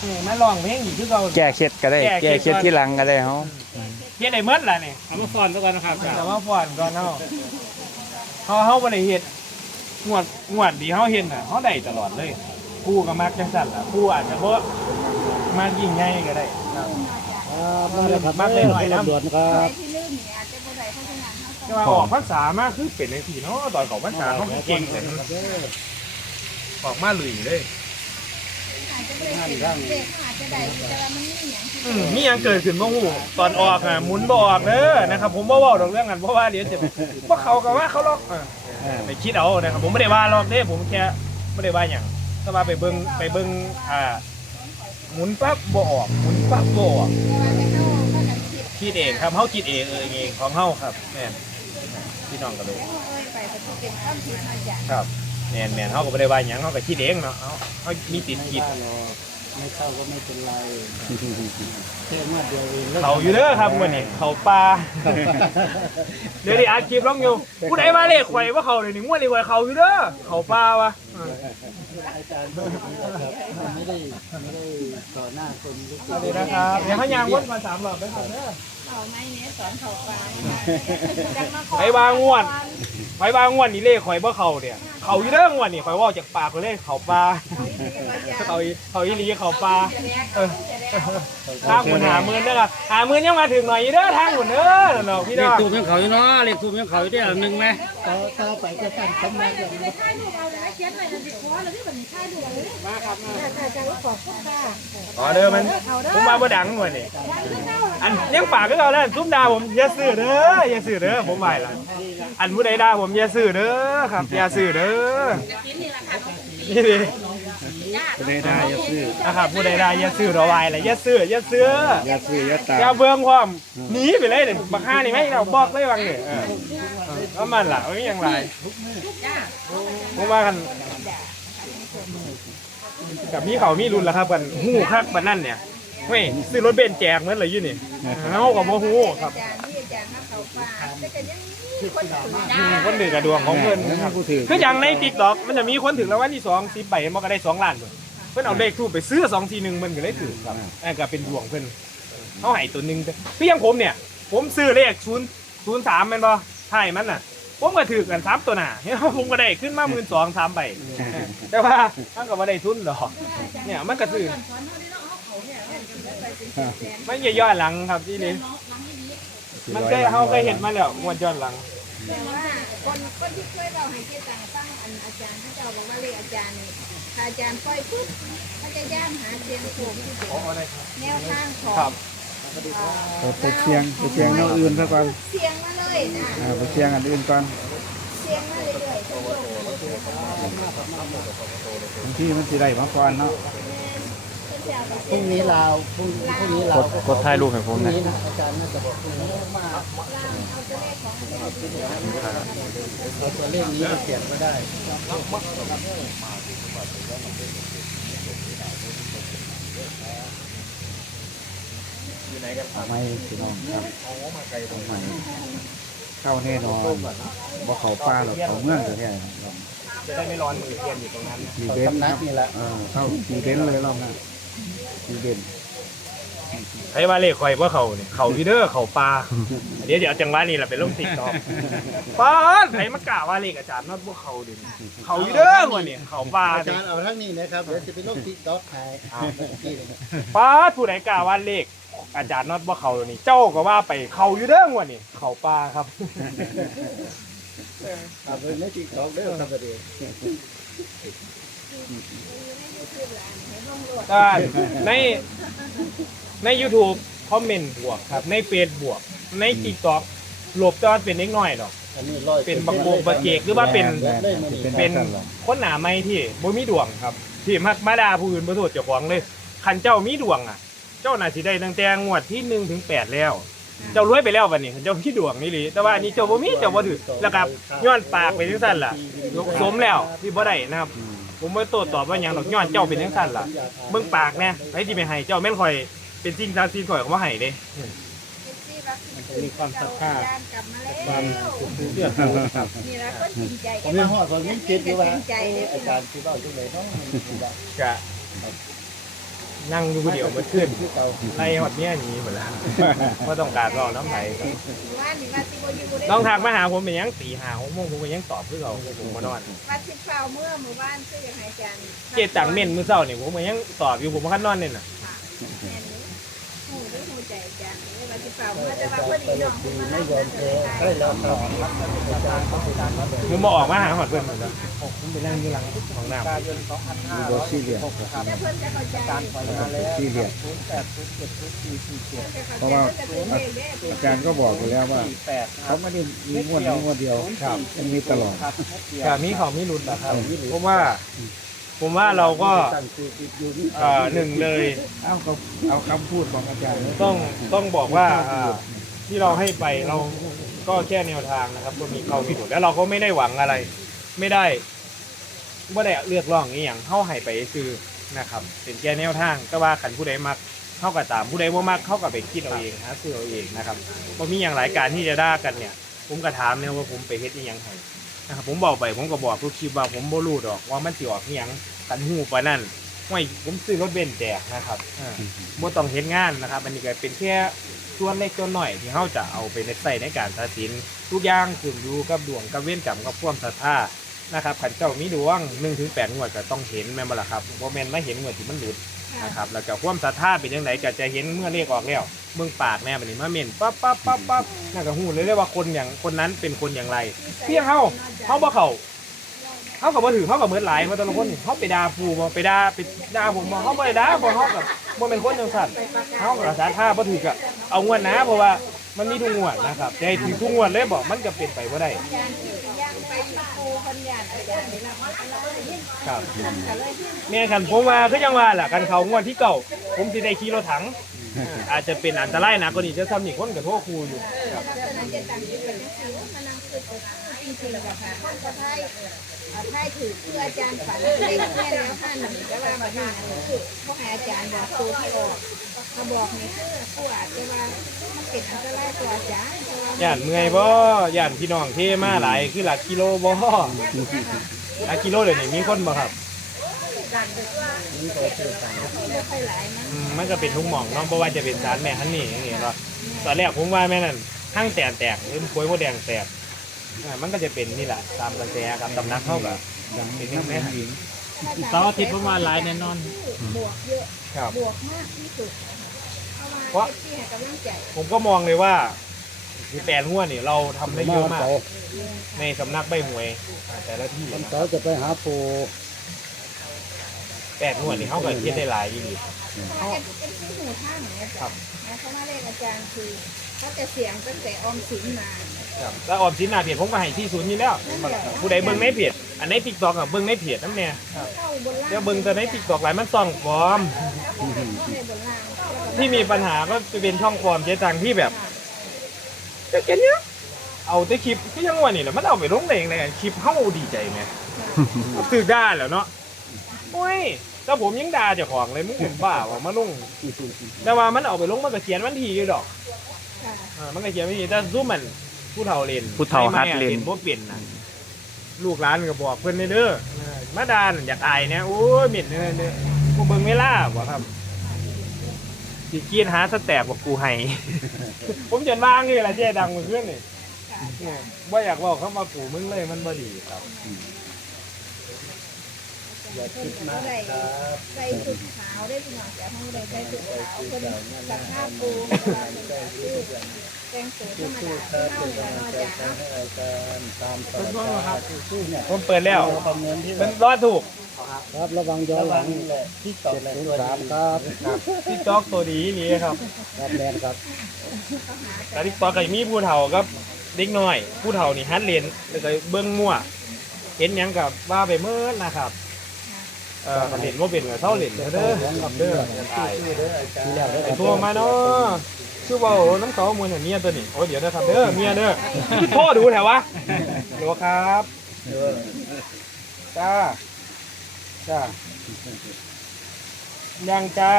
เออมาลองเพลงอีกคือเรา แก้เคล็ดก็ได้ แก้แก้เคเคล็ล็ดดที่หลังก็ได้เฮาเฮ็ดได้เมิดล่ะนี่เอามาฟอนซะก่อนนะครับแต่ว่าฟ้อนก่อนเฮาเฮาเฮาบ่ได้เฮ็ดงวดงวดที่เฮาเฮ็ดน่ะเฮาได้ตลอดเลยผู้ก็มักจังซั่นล่ะผู้อาจจะบ่มากยิ่งใหญ่ก็ได้ ครับมาเลยครับมาเลยหน่อยนะด่วนครับที่ลืมเนี่ยอาจจะบ่ได้เพราะฉะนั้นเขาแต่ว่าออกพรรษามาคือเป็นจังซี่เนาะตอนของพรรษาเฮาคือเก่งแต่ออกมาลุยเลย อาจจะบ่ได้เด็กอาจจะได้แต่ว่ามันมีอย่างที่อืมมีหยังเกิดขึ้นบ่ฮู้ตอนออกอะหมุนบ่ออกเด้อนะครับผมบ่เว้าดอกเรื่องนั้นเพราะว่าเดี๋ยวจะบ่เขาก็ว่าเขาหรอกเออไปคิดเอานะครับผมไม่ได้ว่าหรอกเด้ผมแค่ไม่ได้ว่าหยังแต่ว่าไปเบิ่งไปเบิ่งอ่าหมุนปั๊บบ่ออกหมุนปั๊บบ่ออก ว่าจะเข้าเข้ากันคิดคิดเองครับเฮาคิดเองเออเองของเฮาครับแม่นพี่น้องก็เลย เอ้ยไปปฏิเป็นความคิดมาจากครับ แม่นแม่นเฮาก็บ่ได้ว่าหยังเฮาก็คิดเองเนาะเฮาเฮามีติดคิดไม่เข้าก็ไม่เป็นไรแค่มาเดียวเองเขาอยู่เด้อครับมื้อนี้เขาปลาเดี๋ยวนี้อาชีพร้องอยู่ผู้ใดมาเลขข่อยว่าเขาเลยนี่งวดนี้ข่อยเขาอยู่เด้อเขาปลาวะ อาจารย์ไม่ได้ไม่ได้ต่อหน้าคนรู้สวัสดีนะครับเดี๋ยวเขายางวนมาสามรอบไปครับเด้อเขาไม้เนี่ยสอนเขาไปไปวางงวดไปบางงวดนี่เลขข่อยบ่เขาเนี่ยเขาอยู่เด้องวดนี่ข่อยเว่าจากปากเลยเขาปลาเขาอีเขาอีหลีเขาปลาเออ ทางหมุนหาหมื่นเด้อครับหาหมื่นยังมาถึงหน่อยอยู่เด้อทางหมุนเด้อเนาะพี่เลน้ของทูบยังเขาอยู่เนาะเลขทูบยังเขาอยู่ได้อันหนึ่งไหมต่อต่อไปจะตั้งคำนับอย่างนี้ถ่ายรูปเอาเลยเขียนไว้นั่นสิขอแล้วที่บัดนี้ถ่ายรูปเลยมาครับมาอาจารย์ขอบคุณค่ะอ๋อเด้อมันผมมาบ่ดังหน่วยนี่อันยังปากก็เอาแล้วซุ่มดาผมอย่าซื้อเด้ออย่าซื้อเด้อผมไหวละอันผู้ใดด่าผมอย่าซื้อเด้อครับอย่าซื้อเด้อนี่ดิ ได้ได้อย่าซื้อนะครับผู้ใดด่าอย่าซื้อรอไว้ละอย่าซื้ออย่าซื้ออย่าซื้ออย่าตาอย่ามเบิ่งความหนีไปเลยเด้บักห้านี่ไม่เราบอกเลยวังนี่เออก็มันล่ะไม่ยังไรผมว่ากันกับมีเขามีรุ่นแล้วครับกันหู้คักบันนั่นเนี่ยเฮ้ยซื้อรถเบนซ์แจกเหมือนเลยอยู่นี่เฮากับโมหูครับ อาจารย์ที่อาจารย์มาเขาป่าแต่ก็ยังมีคนอื่นอืมคนหนึ่งกับดวงของเพิ่นนะครับคืออย่างในติ๊กต็อกมันจะมีคนถึงแล้ววันที่สองสิบใบมันก็ได้สองล้านเลยเพิ่นเอาเลขทูบไปซื้อสองทีหนึ่งมันก็ได้ถือครับอันก็เป็นดวงเพิ่นเขาให้ตัวหนึ่งคืออย่างผมเนี่ย ผมซื้อเลขศูนย์ศูนย์สามมันบ่ใช่มันน่ะผมก็ถือกันสามตัวหน่ะเฮ้ยผมก็ได้ขึ้นมาหมื่นสองสามใบแต่ว่ามันก็ไม่ได้ทุนดอกเนี่ยมันก็ซื้อมันอย่าย้อนหลังครับที่นี่ มันเคยเขาเคยเห็นมาแล้วงวดย้อนหลัง แต่ว่าคนคนที่เคยเราให้เจตังตั้งอันอาจารย์ที่เราบอกว่าเลขอาจารย์นี่ถ้าอาจารย์ปล่อยปุ๊บมันจะย่านหาเสียงโผล่ที่เป็นแนวทางของครับไปเชียงไปเชียงแนวอื่นซะก่อนเสียงมาเลยนะอ่าไปเชียงอันอื่นก่อนเสียงมาเรื่อยๆบางที่มันสิได้มาก่อนเนาะ พรุ่งนี้ลาวพรุ่งพรุ่งนี้ลาวกดถ่ายรูปให้ผพรุ่มงนะนี้นะอาจารย์น่าจะบอกพรุ่งนี้มาเอาตัวเลขนี้มาเขียนก็ได้ไม่พี่น้องครับไม่เข้าแน่นอนบ่เขาป้าหรอกเขาเมืองแต่เนี่ยจะได้ไม่ร้อนมือเทียนอยู่ตรงนั้นสีเด่นครับเออเข้าสีเด่นเลยรอบหน้า สีเด่นใครว่าเลขข่อยว่าเขาเนี่ยเขาพีเดอร์เขาปลาเดี๋ยวเดี๋ยวจังหวะนี้เราไปลงติ๊กต็อกป้าดใครมากล่าวว่าเลขอาจารย์นอดพวกเขาดิเขาพีเดอร์หัวเนี่ยเขาปลาอาดิจารย์เอาทั้งนี้นะครับ เดี๋ยวจะไปลงติ๊กต็อกถ่ายเอาที่เลยป้าดผู้ใดกล่าวว่าเลขอาจารย์นอดพวกเขานี่เจ้าก็ว่าไปเขาอยู่เด้อหัวนี่เขาปลาครับ เอาไปในติ๊กต็อกเด้อครับเดี๋ยว ได้ในใน YouTube คอมเมนต์บวกครับในเฟซบวก ใน TikTok หลบจอดเป็นเล็กน้อยดอก อันนี้ร้อยเป็นบักโบกบักเกกหรือว่าเป็นเป็น เป็นคนหนาไม่ที่บ่มีดวงครับ ที่มักมาด่าผู้อื่นบ่โทษเจ้าของเลยคันเจ้ามีดวงอะ เจ้าน่าสิได้ตั้งแต่งวดที่หนึ่งถึงแปดแล้ว เจ้ารวยไปแล้วบัดนี้คันเจ้ามีดวงนี่หลีแต่ว่าอันนี้เจ้าบ่มีเจ้าบ่ถือแล้วก็ย้อนปากไปจังซั่นล่ะสมแล้วที่บ่ได้นะครับ ผมบ่โต้ตอบว่าหยังดอกย้อนเจ้าเป็นจังซั่นล่ะเบิ่งปากแน่ไผที่ไปให้เจ้าแม่นข่อยเป็นสิ่งศักดิ์สิทธิ์ข่อยก็บ่ให้เด้มีความศรัทธาความเชื่อเขาครับนี่ละก็จริงใจผมยังหอดผมยังคิดอยู่ว่าจริงใจเอ้ยอาจารย์คิดว่าจังไหนเนาะก็ นั่งดูผู้เดียวมันขึ้นไล่หอดเมียหนีหมดแล้วก็ต้องการรอน้ำไหลว่านี่ว่าสิบ่อยู่ได้ต้องทักมาหาผมเป็นยังตีหาหกโมงผมเป็นยังตอบเพื่อเราผมมานอนว่าสิเฝ้าเมื่อหมู่บ้านคืออยากให้อาจารย์เจตังเม่นมือเศร้าเนี่ยผมเป็นยังตอบอยู่ผมมาขั้นนอนเนี่ยน่ะ มื่อแต่ว่าพอดีน้องมาออดครับอาจารย์ต้ออกมาหาหอดเพื่อนหมดแล้วผมไปนั่งอยู่หลังของน้ำการยน2566ครับแต่เพิ่นจะเข้าใจการปล่อยมาแล้วที่เรียก08070447เพราะว่าอาจารย์ก็บอกอยู่แล้วว่าเขาไม่ได้มีงวดนี้งวดเดียวครับมันมีตลอดครับกับมีเขามีรุนนะครับเพราะว่า ผมว่าเราก็ตั้งชื่ออยู่นี่เอ่อหนึ่งเลย เอาเขาเอาคำพูดของอาจารย์ต้องต้องบอกว่าอ่าที่เราให้ไปเราก็แค่แนวทางนะครับก็มีเขามีผลแล้วเราก็ไม่ได้หวังอะไร ไม่ได้ไม่ได้เลือกร้องนี้อย่างเข้าให้ไปคือนะครับเป็นแค่แนวทางก็ว่าขันผู้ใดมักเข้ากับตามผู้ใดว่ามักเข้ากับไปคิดเอาเองหาซื้อเอาเองนะครับว่ามีอย่างหลายการที่จะด่ากันเนี่ย ผมก็ถามเนี่ยว่าผมไปเฮ็ดอีหยังให้ นะครับผมบอกไปผมก็บอกทุกคลิปว่าผมบ่รู้ดอกว่ามันสิออกอีหยังกันหูปานนั่นไม่ผมซื้อรถเบนซ์แจกนะครับอ่า บ่ต้องเฮ็ดงานนะครับ อันนี้ก็เป็นแค่ส่วนเล็กส่วนน้อยที่เฮาจะเอาไปในใส่ในการตัดสิน ทุกอย่างขึ้นอยู่กับดวงกับเว้นกรรมกับความศรัทธานะครับขันเจ้ามีดวง1ถึง8งวดก็ต้องเห็นแม่นบ่ล่ะครับบ่แม่นมาเห็นงวดที่มันหลุด นะครับแล้วก็ความศรัทธาเป็นจังไดก็จะเห็นเมื่อเลขออกแล้วเบิ่งปากแม่บัดนี้มาเม่นปั๊บปั๊บปั๊บปั๊บนั่นก็ฮู้เลยเลยว่าคนอย่างคนนั้นเป็นคนอย่างไรเพียงเฮาเฮาบ่เขาเฮาก็บ่ถือเฮาก็เมือหลายมาแต่ละคนเฮาไปด่าผู้บ่ไปด่าไปด่าผมบ่เฮาบ่ได้ด่าบ่เฮาก็บ่เป็นคนจังซั่นเขากับสาท่าบ่ถือกะเอางวดนะเพราะว่ามันมีทุกงวดนะครับแต่ให้ถือทุกงวดเลยบอกมันก็เป็นไปบ่ได้อาจารย์ที่ย่าไปที่ปู คนยานอาจารย์นี่ละมันอะไรยิ่งครับทำกันเลยที่แม่คันผมว่าคือยังว่าล่ะกันเขางวดที่เก่า ผมสิได้ขี่รถถังอ่าอาจจะเป็นอันตรายหนะกว่านี้จะทำนี่คนกับโทษครูอยู่ลักษณะจะต่างกันเป็นสิวมานั่งคือจริงๆแบบค่ะคนก็ไทยไทยถือคืออาจารย์ฝันเล็กแค่แล้วท่านหนึ่งแต่ว่าแบบนี้คือเขาให้อาจารย์บอกตัวที่ออกเขาบอกนี่คือผู้อาจจะว่ามันเป็นอันตรายต่ออาจารย์เพราะว่า ย่านเมื่อยบ่ย่านพี่น้องเทมาหลายคือหลักกิโลบ่หลักกิโลเดี๋ยวนี้มีคนบ่ครับไม่ค่อยหลายนะอืมมันก็เป็นทุกหม่องเนาะบ่ว่าจะเป็นสารแม่ฮันนี่อย่างเงี้ยเนาะตอนแรกผมว่าแม่นั่นทั้งแตกแตกหรือป่วยมดแดงแตกอ่ามันก็จะเป็นนี่แหละตามกระแสกับตำนักเข้ากับอย่างนี้น้ำแม่หญิงเสาร์อาทิตย์ประมาณหลายแน่นอน บวกเยอะครับ บวกมากที่สุดเพราะว่าที่ให้กำลังใจ ผมก็มองเลยว่า ที่แปดหัวนี่เราทำได้เยอะมาก ในสำนักใบหวยอ่าแต่ละที่วันเสาร์จะไปหาปูแปดหัวนี่เขาก็คิดได้หลายอยู่ดีเพราะว่าเอ็นที่หูท่าเหมือนกันครับนะเพราะว่าเลขอาจารย์คือเขาจะเสียงตั้งแต่ออมสินมาครับแล้วออมสินหนาเพจผมก็ให้ที่ศูนย์นี่แล้ว ผู้ใดเบิ่งในเพจอันในติ๊กต็อกอะเบิ่งในเพจนั่นเนี่ยเข้าบนล่างเดี๋ยวเบิ่งแต่ในติ๊กต็อกหลายมันซ่องปลอม เข้าในบนล่างที่มีปัญหาก็จะเป็นช่องปลอมเจ๊ตังที่แบบจะ เก็นเนี้ยเอาแต่คลิปที่ยังวันนี่แหละมันเอาไปลงเองเลยคลิปเฮาดีใจไหมถือได้แล้วเนาะโอ้ยถ้าผมยังด่าเจ้าของเลยมึงเป็นบ้าว่ามาลงแต่ว่ามันเอาไปลงมันก็เขียนวันที่อยู่ดอกค่ะอ่ามันก็เขียนวันที่แต่ซูมมันผู้เฒ่าเล่นผู้เฒ่าฮัดเล่นไม่มาอะบ่เปลี่ยนนะลูกหลานก็บอกเพิ่นเด้อเออมาดานอยากอายเนี่ยโอ้ยเหม็นเด้อเด้อกูเบิ่งเวลาบ่ครับ สิเกียนหาสแตกบอกกูให้ ผมจนว่างนี่แหละเจ๊ดังเมื่อคืนนี่เนี่ยบ่อยากบอกเขามากูมึงเลยมันบ่ดีครับอย่าคิดมากครับใส่สุดขาวได้พี่น้องแต่ห้องใดใส่สุดขาวเพิ่นสักผ้าปูแกงสูตรธรรมดาเข้าในนอกจากเนาะให้อาจารย์ตามต่อครับสู้เนี่ยผมเปิดแล้วคอมเมนต์ที่มันรอดถูก ครับระวังย้อนหลังแหละที่ตอบแหละตัวสามครับที่จอกตัวดีนี่ครับครับแมนครับแต่ที่ตอกก็มีผู้เฒ่ากับเด็กน้อย ผู้เฒ่านี่ฮัดเรียนแล้วก็เบิ่งมั่วเห็นหยังกับว่าไปเมื่อนะครับเออคันเล่นบ่เป็นก็เท่าเล่นเด้อเด้อครับเด้ออาย ชื่อเด้ออาจารย์ที่แรกได้ไอ้โทรมาเนาะชื่อว่าโอ้น้ำเขามวยเมียตัวนี้โอ้เดี๋ยวนะครับเด้อเมียเด้อโทรดูแถววะหลวครับเออจ้า จ้ายังจ้า